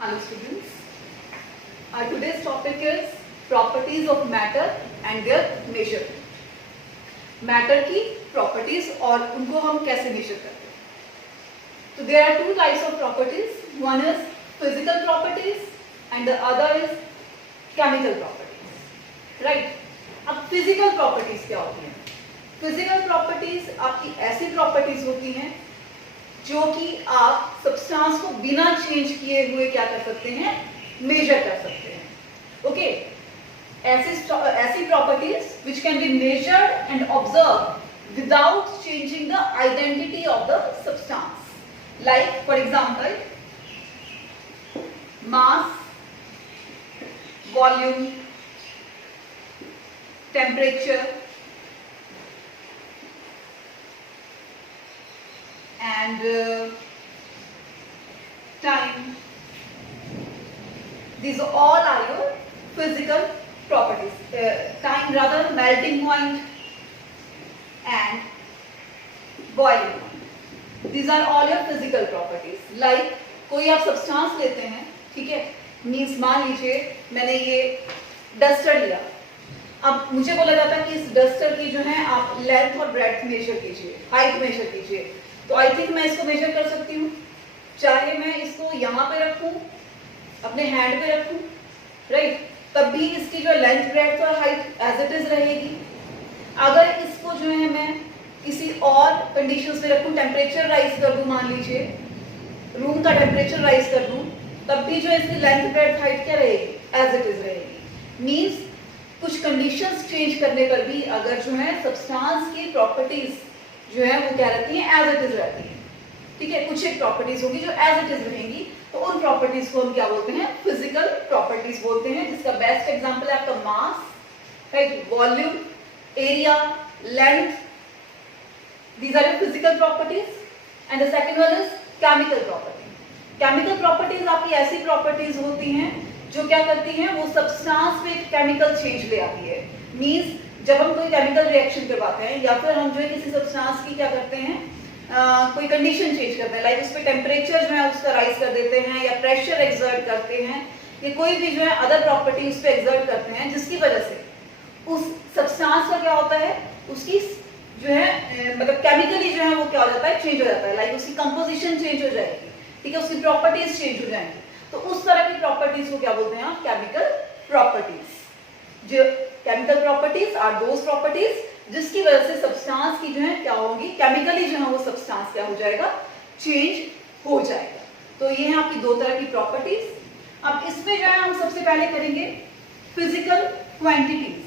Hello students, our today's topic is properties of matter and their measurement. Matter की properties और उनको हम कैसे measure करते हैं. So there are two types of properties. One is physical properties and the other is chemical properties. Right? अब physical properties क्या होती हैं? Physical properties आपकी ऐसी properties होती हैं जो कि आप सब्सटेंस को बिना चेंज किए हुए क्या कर सकते हैं, मेजर कर सकते हैं. ओके, ऐसी properties which can be measured and observe without changing the identity of the substance. Like for example mass, volume, temperature and time. These all are your physical properties. Time rather, melting point and boiling point. These are all your physical properties. Like कोई आप substance लेते हैं, ठीक है, means मान लीजिए मैंने ये डस्टर लिया. अब मुझे बोला जाता है कि इस डस्टर की जो है आप लेंथ और ब्रेड्थ मेजर कीजिए, हाइट मेजर कीजिए. तो आई थिंक मैं इसको मेजर कर सकती हूँ, चाहे मैं इसको यहाँ पे रखूँ, अपने हैंड पे रखूँ, राइट, तब भी इसकी जो लेंथ ब्रेड्थ और हाइट एज इट इज रहेगी. अगर इसको जो है मैं किसी और कंडीशंस में रखूँ, टेम्परेचर राइज कर दूँ, मान लीजिए रूम का टेम्परेचर राइज कर दूँ, तब भी जो इसकी लेंथ ब्रेड्थ हाइट क्या रहेगी, एज इट इज रहेगी. मीन्स कुछ कंडीशंस चेंज करने पर भी अगर जो है सब्सटेंस की प्रॉपर्टीज जो है वो क्या रहती है, एज इट इज रहती है. ठीक है, कुछ एक प्रॉपर्टीज होगी जो एज इट इज रहेंगी, तो उन प्रॉपर्टीज को हम क्या बोलते हैं, फिजिकल प्रॉपर्टीज बोलते हैं. जिसका बेस्ट एग्जांपल है आपका mass, right, volume, area, length. These are your physical properties. And the second one is chemical property. Chemical properties आपकी ऐसी प्रॉपर्टीज होती हैं जो क्या करती हैं, वो सब्सटेंस में केमिकल चेंज ले आती है. मींस जब हम कोई केमिकल रिएक्शन करवाते हैं या फिर हम जो है किसी सब्सटेंस की क्या करते हैं, कोई कंडीशन चेंज करते हैं, लाइक उस पर टेम्परेचर जो है उसका राइज कर देते हैं या प्रेशर एक्सर्ट करते हैं या कोई भी जो है अदर प्रॉपर्टी उस पर एक्सर्ट करते हैं, जिसकी वजह से उस सब्सटेंस का क्या होता है, उसकी जो है मतलब केमिकली जो है वो क्या हो जाता है, चेंज हो जाता है. लाइक उसकी कंपोजिशन चेंज हो जाएगी, ठीक है, उसकी प्रॉपर्टीज चेंज हो जाएंगी. तो उस तरह की प्रॉपर्टीज को क्या बोलते हैं, केमिकल प्रॉपर्टीज. जो chemical properties are those properties जिसकी वजह से सब्सटेंस की जो है क्या होगी, केमिकली जो है वो सब्सटेंस क्या हो जाएगा, चेंज हो जाएगा. तो ये है आपकी दो तरह की प्रॉपर्टीज. अब इसमें जो है हम सबसे पहले करेंगे physical quantities.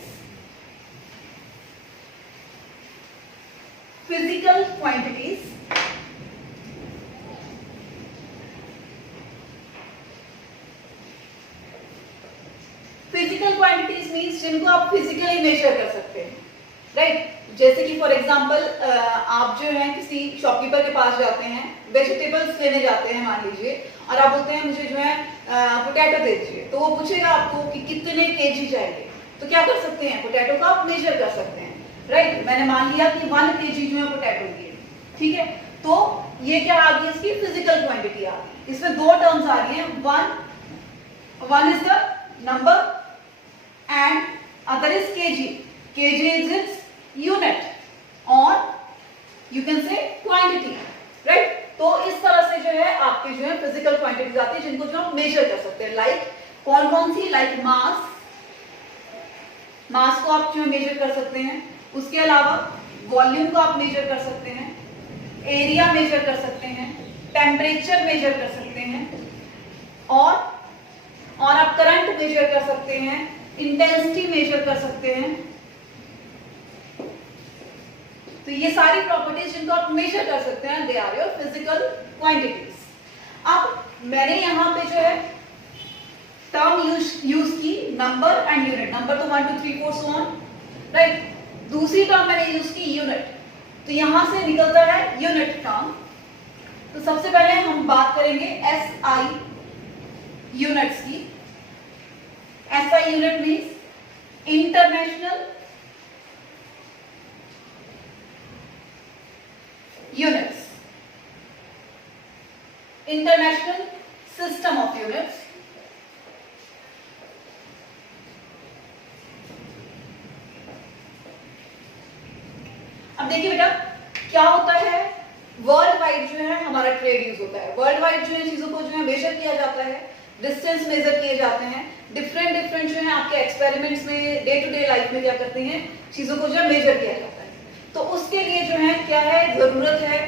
Physical quantities physical quantities means जिनको आप फिजिकली मेजर कर सकते हैं, राइट. जैसे कि फॉर एग्जांपल आप जो है किसी शॉपकीपर के पास जाते हैं, वेजिटेबल्स लेने जाते हैं मान लीजिए, और आप बोलते हैं मुझे जो है पोटैटो दे दीजिए. तो वो पूछेगा आपको कि कितने केजी चाहिए. तो क्या कर सकते हैं, पोटैटो का आप मेजर कर सकते हैं, राइट. मैंने मान लिया कि 1 केजी जो है पोटैटो की, ठीक है. तो ये क्या आ गई, इसकी फिजिकल क्वांटिटी आ गई. इसमें दो टर्म्स आ रही हैं, one is the number and other is kg. Kg is its unit or you can say quantity, right? तो इस तरह से जो है आपके जो है फिजिकल क्वांटिटीज आती है जिनको जो हम मेजर कर सकते हैं. लाइक कौन कौन सी, लाइक मास को आप जो मेजर कर सकते हैं. उसके अलावा वॉल्यूम को आप मेजर कर सकते हैं, एरिया मेजर कर सकते हैं, टेम्परेचर मेजर कर सकते हैं, और आप करंट मेजर कर सकते हैं, इंटेंसिटी मेजर कर सकते हैं. तो ये सारी प्रॉपर्टीज जिनको आप मेजर कर सकते हैं, they are your physical quantities. अब मैंने यहां पे जो है टर्म यूज की नंबर एंड यूनिट. नंबर तो 1 2 3 4 so on, राइट. दूसरी टर्म मैंने यूज की यूनिट. तो यहां से निकलता है यूनिट टर्म. तो सबसे पहले हम बात करेंगे एसआई यूनिट्स की. SI unit means international units, international system of units. Radius होता है। वर्ल्ड वाइड जो है चीजों को जो है मेजर किया जाता है, डिस्टेंस मेजर किए जाते हैं, डिफरेंट जो है आपके एक्सपेरिमेंट्स में डे टू डे लाइफ में क्या करते हैं, चीजों को जो है मेजर किया जाता है। तो उसके लिए जो है क्या है, जरूरत है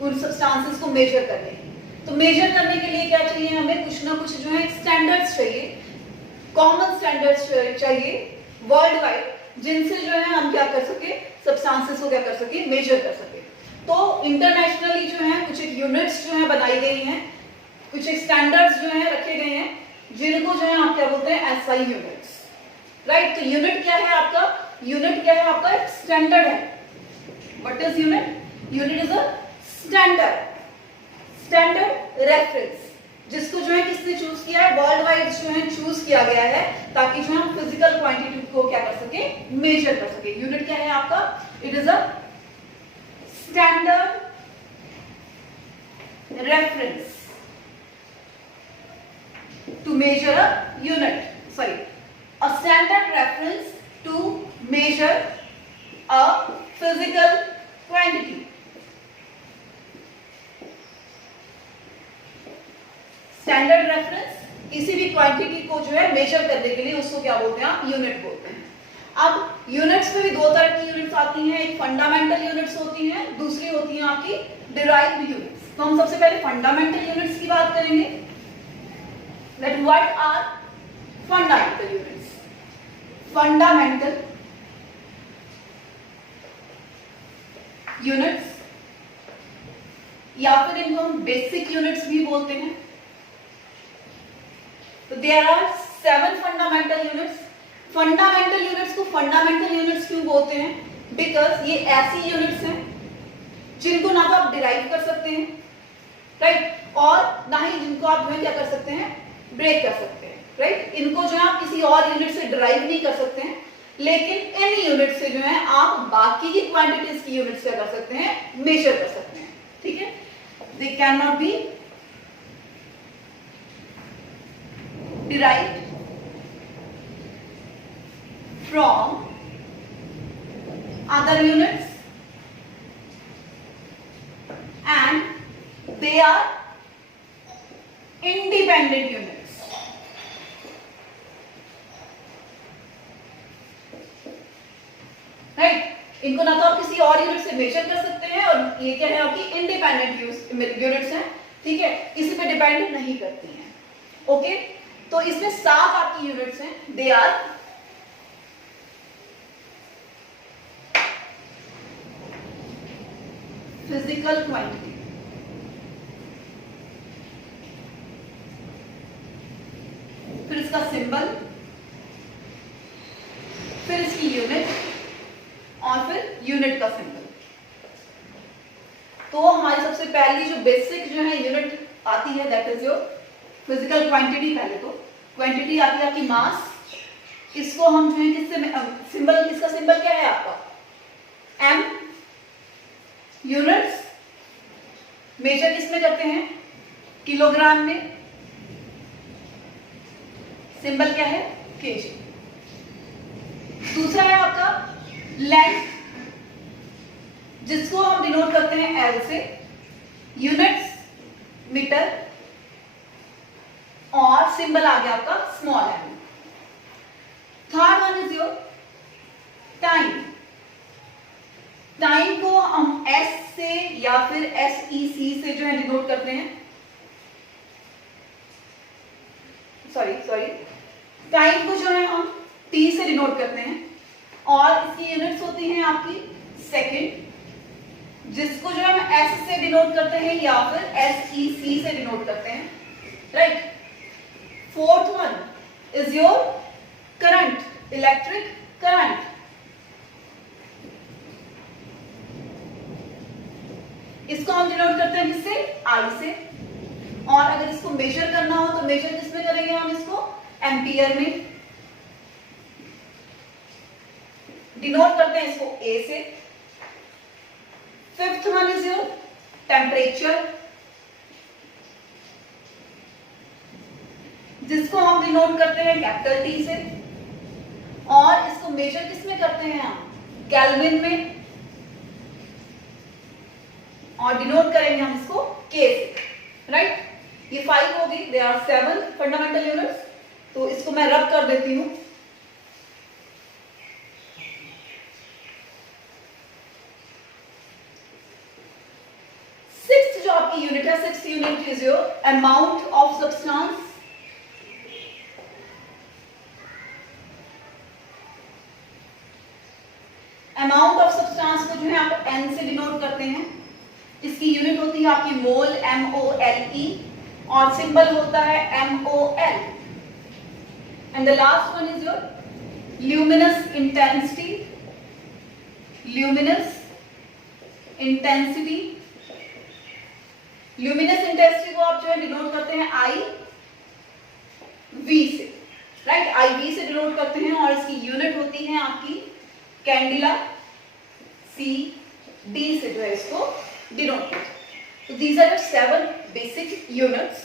उन सब्सटेंसेस को मेजर करने की। तो मेजर करने के लिए क्या चाहिए, हमें कुछ ना कुछ जो है स्टैंडर्ड्स चाहिए, कॉमन स्टैंडर्ड्स चाहिए वर्ल्ड वाइड, जिनसे जो है हम क्या कर सके, सब्सटेंसेस को क्या कर सके, मेजर कर सके। तो इंटरनेशनली जो है कुछ एक यूनिट्स जो है बनाई गई हैं, कुछ एक स्टैंडर्ड्स जो है रखे गए हैं, जिनको जो है आप क्या बोलते हैं, एसआई यूनिट्स, राइट। तो यूनिट क्या है आपका, यूनिट क्या है आपका, एक स्टैंडर्ड है। What is unit, unit is a standard reference, जिसको जो है किसने चूज किया है, वर्ल्ड वाइड जो है चूज किया गया है, ताकि जो हम फिजिकल क्वांटिटी को क्या कर सके, मेजर कर सके। यूनिट क्या है आपका, it is a standard reference to measure a unit, sorry, a standard reference to measure a physical quantity. Standard reference किसी भी क्वांटिटी को जो है मेजर करने के लिए उसको क्या बोलते हैं, आप यूनिट बोलते हैं। अब यूनिट्स में भी दो तरह की यूनिट्स आती हैं, एक फंडामेंटल यूनिट्स होती हैं, दूसरी होती हैं आपकी डिराइव्ड यूनिट्स। तो हम सबसे पहले फंडामेंटल यूनिट्स की बात करेंगे। That what are fundamental units? Fundamental units या फिर इनको हम बेसिक यूनिट्स भी बोलते हैं। तो there are 7 fundamental units. Fundamental units को फंडामेंटल यूनिट्स क्यों बोलते हैं? बिकॉज ये ऐसी यूनिट्स हैं जिनको ना तो आप डिराइव कर सकते हैं, राइट, और ना ही जिनको आप जो है क्या कर सकते हैं, ब्रेक कर सकते हैं, राइट। इनको जो है आप किसी और यूनिट से डिराइव नहीं कर सकते हैं, लेकिन इन यूनिट से जो है आप बाकी की क्वांटिटीज की यूनिट से कर सकते हैं, मेजर कर सकते हैं, ठीक है। They can not be derived from other units and they are independent units. Right, इनको ना तो आप किसी और यूनिट से मेजर कर सकते हैं, और ये क्या है, आपकी इंडिपेंडेंट यूनिट्स हैं, ठीक है, किसी पे डिपेंड नहीं करती हैं। ओके, तो इसमें 7 आपकी यूनिट्स हैं। दे आर फिजिकल क्वांटिटी, फिर इसका सिंबल, फिर इसकी यूनिट, और फिर यूनिट का सिंबल। तो हमारी सबसे पहली जो बेसिक जो है यूनिट आती है, that is your physical quantity. पहले तो क्वांटिटी आती है आपकी मास, इसको हम जो है किससे, सिंबल, इसका सिंबल क्या है आपका, एम। यूनिट्स मेजर किसमें करते हैं, किलोग्राम में, सिंबल क्या है, केजी। दूसरा है आपका लेंथ, जिसको हम डिनोट करते हैं एल से, यूनिट्स मीटर, और सिंबल आ गया आपका small M. Third one is your time. Time को हम एस से या फिर SEC से जो है डिनोट करते हैं, सॉरी टाइम को जो है हम T से डिनोट करते हैं, और इसकी यूनिट्स होती हैं आपकी सेकंड, जिसको जो हम S से डिनोट करते हैं या फिर SEC से डिनोट करते हैं, right. Fourth one is your current, electric current. इसको हम डिनोट करते हैं किससे, I से, और अगर इसको मेजर करना हो तो मेजर किसमें करेंगे हम, इसको एम्पियर में डिनोट करते हैं, इसको A से। Fifth one is your temperature, जिसको हम डिनोट करते हैं कैपिटल T से, और इसको मेजर किसमें करते हैं हम, केल्विन में, और डिनोट करेंगे हम इसको K से, राइट? ये 5 हो गई, दे आर 7 फंडामेंटल यूनिट्स। तो इसको मैं रब कर देती हूं। सिक्स्थ जो आपकी यूनिट है, sixth unit is your amount of substance. Amount of substance को जो है आप N से डिनोट करते हैं। इसकी यूनिट होती है आपकी मोल, MOLE, और सिंबल होता है MOL। And the last one is your luminous intensity. Luminous intensity, luminous intensity को आप जो है डिनोट करते हैं IV से, राइट? IV से डिनोट करते हैं और इसकी यूनिट होती है आपकी कैंडिला, CD से जो है इसको डिनोट करते हैं। तो दीज आर 7 बेसिक यूनिट्स,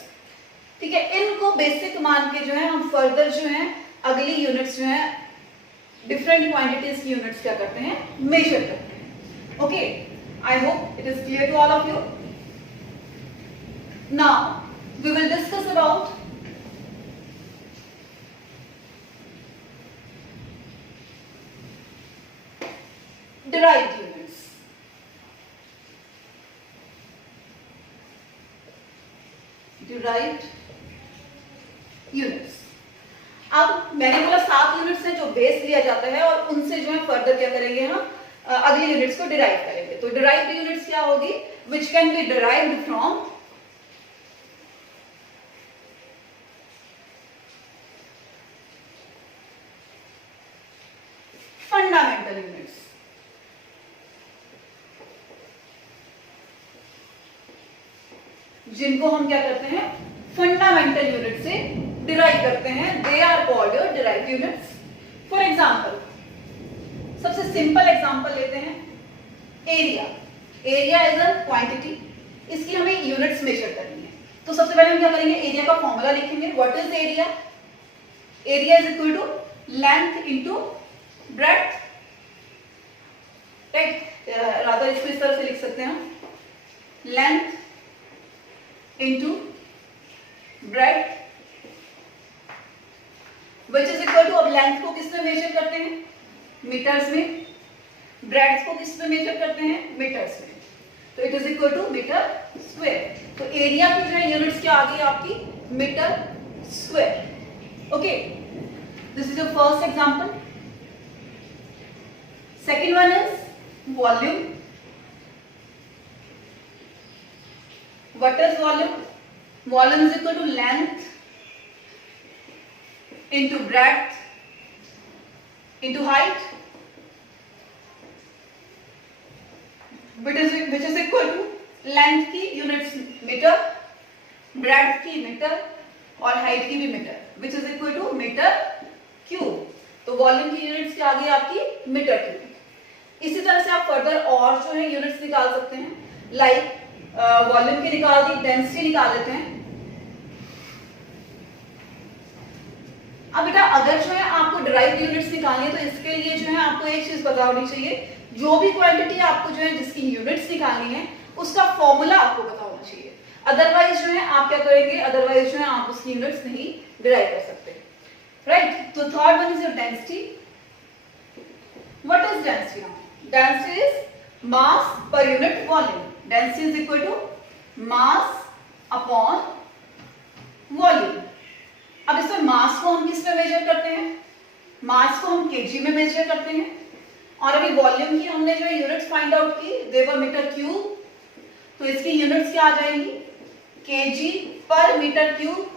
ठीक है? इनको बेसिक मान के जो है हम फर्दर जो है अगली यूनिट्स जो है डिफरेंट क्वांटिटीज की यूनिट्स क्या करते हैं, मेजर करते हैं। Okay, I hope it is clear to all of you. Now we will discuss about derived units। derived units, अब मैंने बोला 7 यूनिट्स हैं जो बेस लिया जाता है और उनसे जो है फर्दर क्या करेंगे हम, अगली यूनिट्स को डिराइव करेंगे। तो डिराइव्ड यूनिट्स क्या होगी, which can be derived from fundamental units. जिनको हम क्या करते हैं, फंडामेंटल यूनिट से डिराइव करते हैं, they are called your derived units. For example, सबसे सिंपल एग्जांपल लेते हैं, area. Area is a quantity, इसकी हमें यूनिट्स मेजर करनी है। तो सबसे पहले हम क्या करेंगे, एरिया का फॉर्मूला लिखेंगे। What is area? Area is equal to length into breadth, right? Rather इसको इस तरह से लिख सकते हैं हम, length into breadth which is equal to, अब लेंथ को किस में मेजर करते हैं, मीटर्स में, ब्रेड्थ को किस में मेजर करते हैं, मीटर्स में। तो it is equal to metre square. तो एरिया की जो है यूनिट्स क्या आ गई आपकी, metre square. Okay, this is your first example. Second one is volume. What is volume? Volume is equal to length into breadth into height, which is equal to length की units metre, breadth की metre और height की भी metre, which is equal to metre cube. तो volume की units क्या आ गई आपकी, मीटर क्यूब। इसी तरह से आप फर्दर और जो है यूनिट्स निकाल सकते हैं, लाइक वॉल्यूम की निकाल दी, डेंसिटी निकाल लेते हैं। अब बेटा अगर जो है आपको डिराइव्ड यूनिट्स निकालनी है तो इसके लिए जो है आपको एक चीज पता होनी चाहिए, जो भी क्वांटिटी आपको जो है जिसकी यूनिट्स निकालनी है उसका फॉर्मूला आपको पता होना चाहिए। अदरवाइज जो है आप क्या करेंगे, अदरवाइज जो है आप उसकी यूनिट्स नहीं डिराइव कर सकते, राइट? तो third one is your density. What is density now? Density is mass per unit volume. Density is equal to mass upon volume। अब इसमें मास को हम किस में मेजर करते हैं, मास को हम केजी में मेजर करते हैं। और अभी वॉल्यूम की हमने जो है यूनिट्स फाइंड आउट की, दे वर मीटर क्यूब। तो इसकी यूनिट्स क्या आ जाएंगी, केजी पर मीटर क्यूब,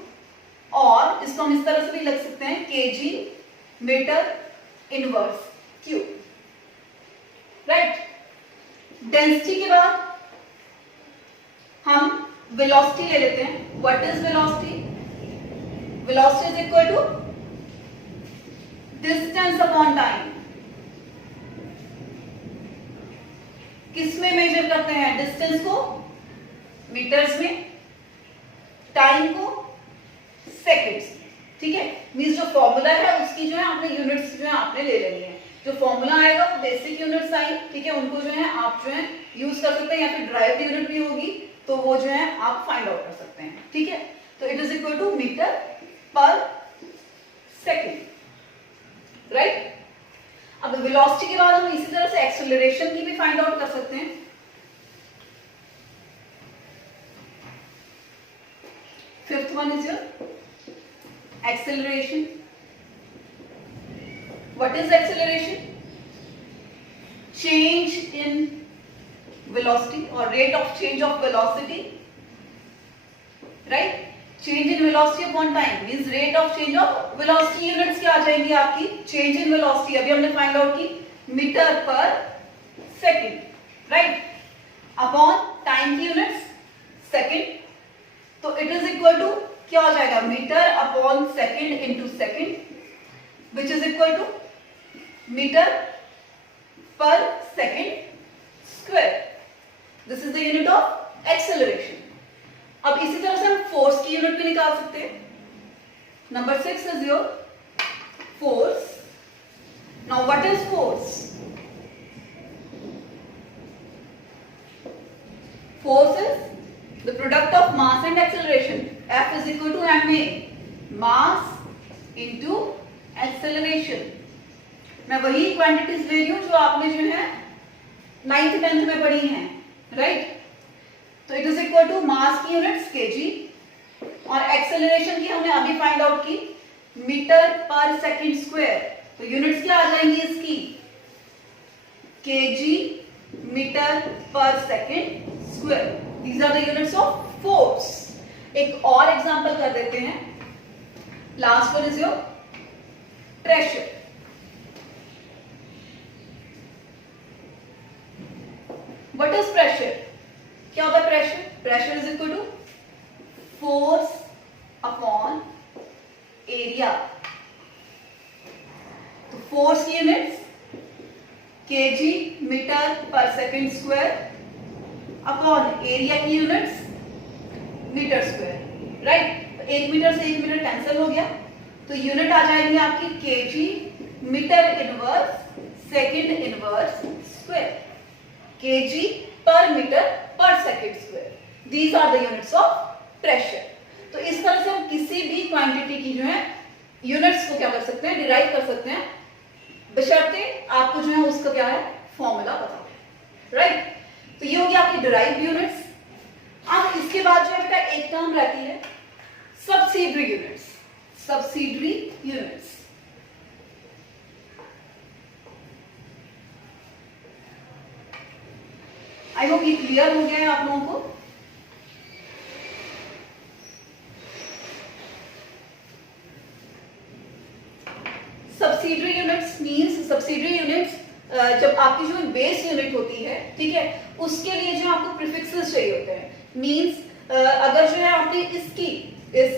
और इसको हम इस तरह से भी लिख सकते हैं, KG metre inverse cube, right? Density के बाद हम वेलोसिटी ले लेते हैं। What is velocity? Velocity is equal to distance upon time. किस में मेजर करते हैं, डिस्टेंस को मीटर्स में, टाइम को सेकेंड्स में, ठीक है? मींस जो फॉर्मूला है उसकी जो है आपने यूनिट्स जो है आपने ले लेनी है। जो फॉर्मूला आएगा वो बेसिक यूनिट्स आई, ठीक है? उनको जो है आप जो है यूज कर सकते हैं, या फिर ड्राइव्ड यूनिट भी होगी तो वो जो है आप फाइंड आउट कर सकते हैं, ठीक है। तो it is equal to metre per second, right. अब वेलोसिटी के बाद हम इसी तरह से एक्सेलरेशन की भी फाइंड आउट कर सकते हैं। Fifth one is your acceleration. What is acceleration? Change in velocity or rate of change of velocity, right? Change in velocity upon time means rate of change of velocity। units क्या आ जाएंगी आपकी? change in velocity अभी हमने find out की metre per second, right? upon time की units second, तो it is equal to क्या हो जाएगा? Metre upon second into second which is equal to metre per second square. This is the unit of acceleration. अब इसी तरह से हम फोर्स की यूनिट भी निकाल सकते हैं। Number 6 is your force. Now what is force? Force is the product of mass and acceleration. F is equal to ma, mass into acceleration. मैं वही क्वांटिटीज ले रही हूं जो आपने जो है 9th 10th में पढ़ी हैं, राइट। तो it is equal to mass की यूनिट्स केजी और एक्सेलरेशन की हमने अभी फाइंड आउट की मीटर पर सेकंड स्क्वायर। तो यूनिट्स क्या आ जाएंगी इसकी? KG metre per second square. These are the units of force. एक और एग्जांपल कर देते हैं। Last one is your pressure. What is pressure? क्या होता है pressure? Pressure is equal to force upon area. तो फोर्स की units KG metre per second square upon area की यूनिट्स मीटर स्क्वायर, राइट। तो 1 मीटर से 1 मीटर कैंसिल हो गया, तो यूनिट आ जाएंगे आपकी KG metre inverse second inverse square, kg per metre per second square. These are the units of pressure. तो इस तरह से हम किसी भी क्वांटिटी की जो है यूनिट्स को क्या कर सकते हैं? डिराइव कर सकते हैं, बशर्ते आपको जो है उसका क्या है? फॉर्मूला पता है, राइट। तो ये होगी आपकी डिराइव्ड यूनिट्स। अब इसके बाद जो है बेटा एक टर्म रहती है subsidiary units. Subsidiary units I hope ये क्लियर हो गया है आप लोगों को। Subsidiary units means subsidiary units जब आपकी जो बेस यूनिट होती है, ठीक है, उसके लिए जो आपको प्रीफिक्सेस चाहिए होते हैं। मींस अगर जो है आपने इस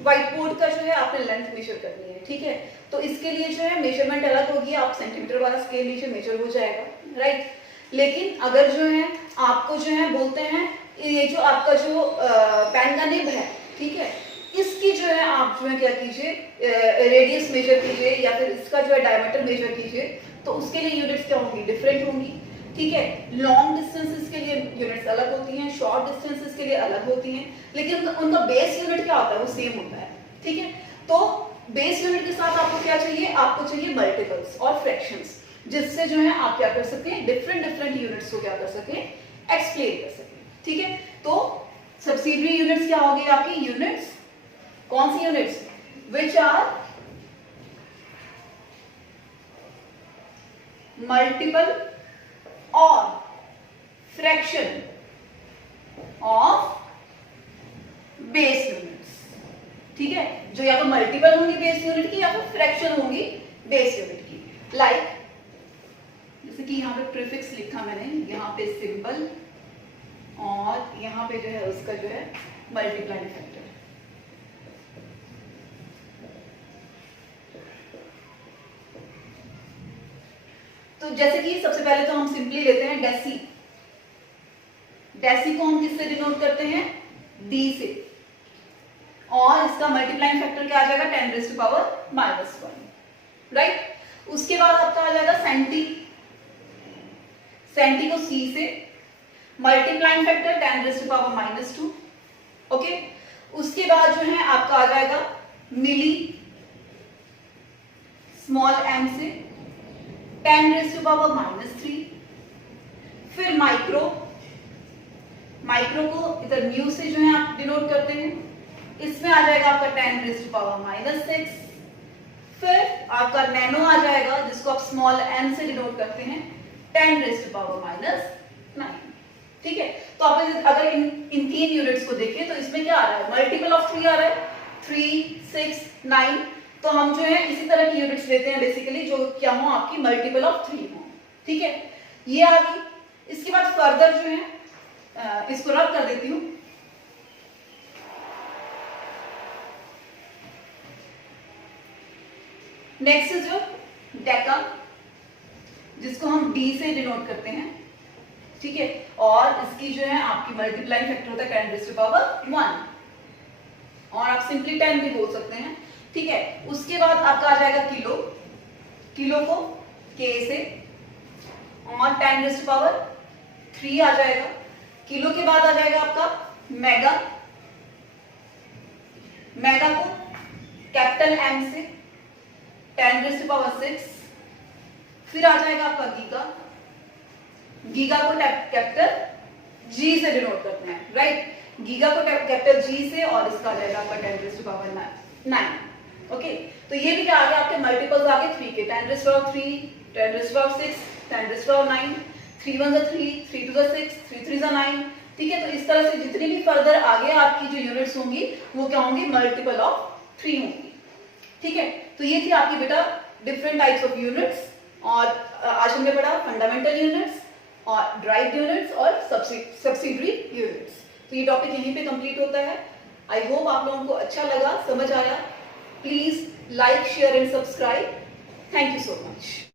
व्हाइट बोर्ड का जो है आपने लेंथ मेजर करनी है, ठीक है, तो इसके लिए जो है मेजरमेंट अलग होगी। आप सेंटीमीटर वाला स्केल लीजिए, मेजर हो जाएगा, राइट। लेकिन अगर जो है आपको जो है बोलते हैं ये जो आपका जो पेन का निब है, ठीक है, इसकी जो है आप जो है क्या कीजिए, रेडियस मेजर कीजिए या फिर इसका जो है डायमीटर मेजर कीजिए, तो उसके लिए यूनिट्स क्या होंगी? डिफरेंट होंगी, ठीक है। लॉन्ग डिस्टेंसेस के लिए यूनिट्स अलग होती हैं, शॉर्ट डिस्टेंसेस के लिए अलग होती हैं, लेकिन उनका बेस यूनिट क्या होता है? वो सेम होता है, ठीक है। तो बेस यूनिट के साथ आपको क्या चाहिए? आपको चाहिए मल्टीपल्स और फ्रैक्शंस, जिससे जो है आप क्या कर सकते हैं? डिफरेंट यूनिट्स को क्या कर सकें? एक्सप्लेन कर सकें, ठीक है। तो सब्सिडरी यूनिट्स क्या होगी आपकी? यूनिट्स, कौन सी यूनिट्स? विच आर मल्टीपल और फ्रैक्शन ऑफ बेस यूनिट्स, ठीक है, जो या तो मल्टीपल होंगी बेस यूनिट की या फिर फ्रैक्शन होंगी बेस यूनिट की। लाइक जैसे कि यहाँ पे प्रीफिक्स लिखा मैंने, यहाँ पे सिंबल और यहाँ पे जो है उसका जो है मल्टीप्लाइंग फैक्टर। तो जैसे कि सबसे पहले तो हम सिंपली लेते हैं डेसी। डेसी को हम किससे डिनोट करते हैं? डी से, और इसका मल्टीप्लाइंग फैक्टर क्या आ जाएगा? 10⁻⁻1, राइट। उसके बाद आपका आ जाएगा सेंटी। सेंटी को सी से multiplying factor 10 raise to power -2, okay. उसके बाद जो है आपका आ जाएगा मिली, स्मॉल m से 10 रेज़ टू पावर -3, फिर माइक्रो, माइक्रो को इधर म्यू से जो है आप डिनोट करते हैं, इसमें आ जाएगा आपका 10 रेज़ टू पावर -6, फिर आपका नैनो आ जाएगा जिसको आप स्मॉल n से डिनोट करते हैं 10 रेज़ टू पावर -9, ठीक है। तो आप अगर इन तीन यूनिट्स को देखें तो इसमें क्या आ रहा है, मल्टीपल ऑफ 3 आ रहा है, 3, 6, 9। तो हम जो है इसी तरह की यूनिट्स लेते हैं बेसिकली जो क्या हो आपकी मल्टीपल ऑफ 3 हो, ठीक है। ये आ गई। इसके बाद फर्दर जो है इसको रब कर देती हूं। नेक्स्ट इज योर डेका, जिसको हम डी से डिनोट करते हैं, ठीक है। और इसकी जो है आपकी मल्टीप्लाइंग फैक्टर होता है 10 रेज़ टू पावर 1, और आप सिंपली 10 भी बोल सकते हैं, ठीक है। उसके बाद आपका आ जाएगा किलो, किलो को के से, और 10 रेज़ टू पावर 3 आ जाएगा। किलो के बाद आ जाएगा आपका मेगा, मेगा को कैपिटल एम से 10 रेज़ टू पावर 6, फिर आ जाएगा आपका गीगा, गीगा को कैपिटल जी से डिनोट करते हैं, राइट। गीगा को कैपिटल जी से, और इसका आ जाएगा आपका 10 रेज़ टू पावर 9, ओके। तो ये भी क्या आ गया आपके मल्टीपल्स आ गए 3 के, 10 raise to power 3, 10 raise to power 6, 10 raise to power 9, 3 1 जा 3, 3 2 जा 6, 3 3 जा 9, ठीक है। तो इस तरह से जितनी भी फर्दर आगे आपकी जो यूनिट्स होंगी वो क्या होंगी, मल्टीपल ऑफ 3 होंगी, ठीक है। तो ये थी आपकी बेटा डिफरेंट टाइप्स ऑफ यूनिट्स, और आज हमने पढ़ा फंडामेंटल यूनिट्स और ड्राइव्ड यूनिट्स और सब्सिडरी यूनिट्स। तो ये टॉपिक यहीं पे कंप्लीट होता है। आई होप आप लोगों को अच्छा लगा, समझ आया। Please like, share and subscribe. Thank you so much.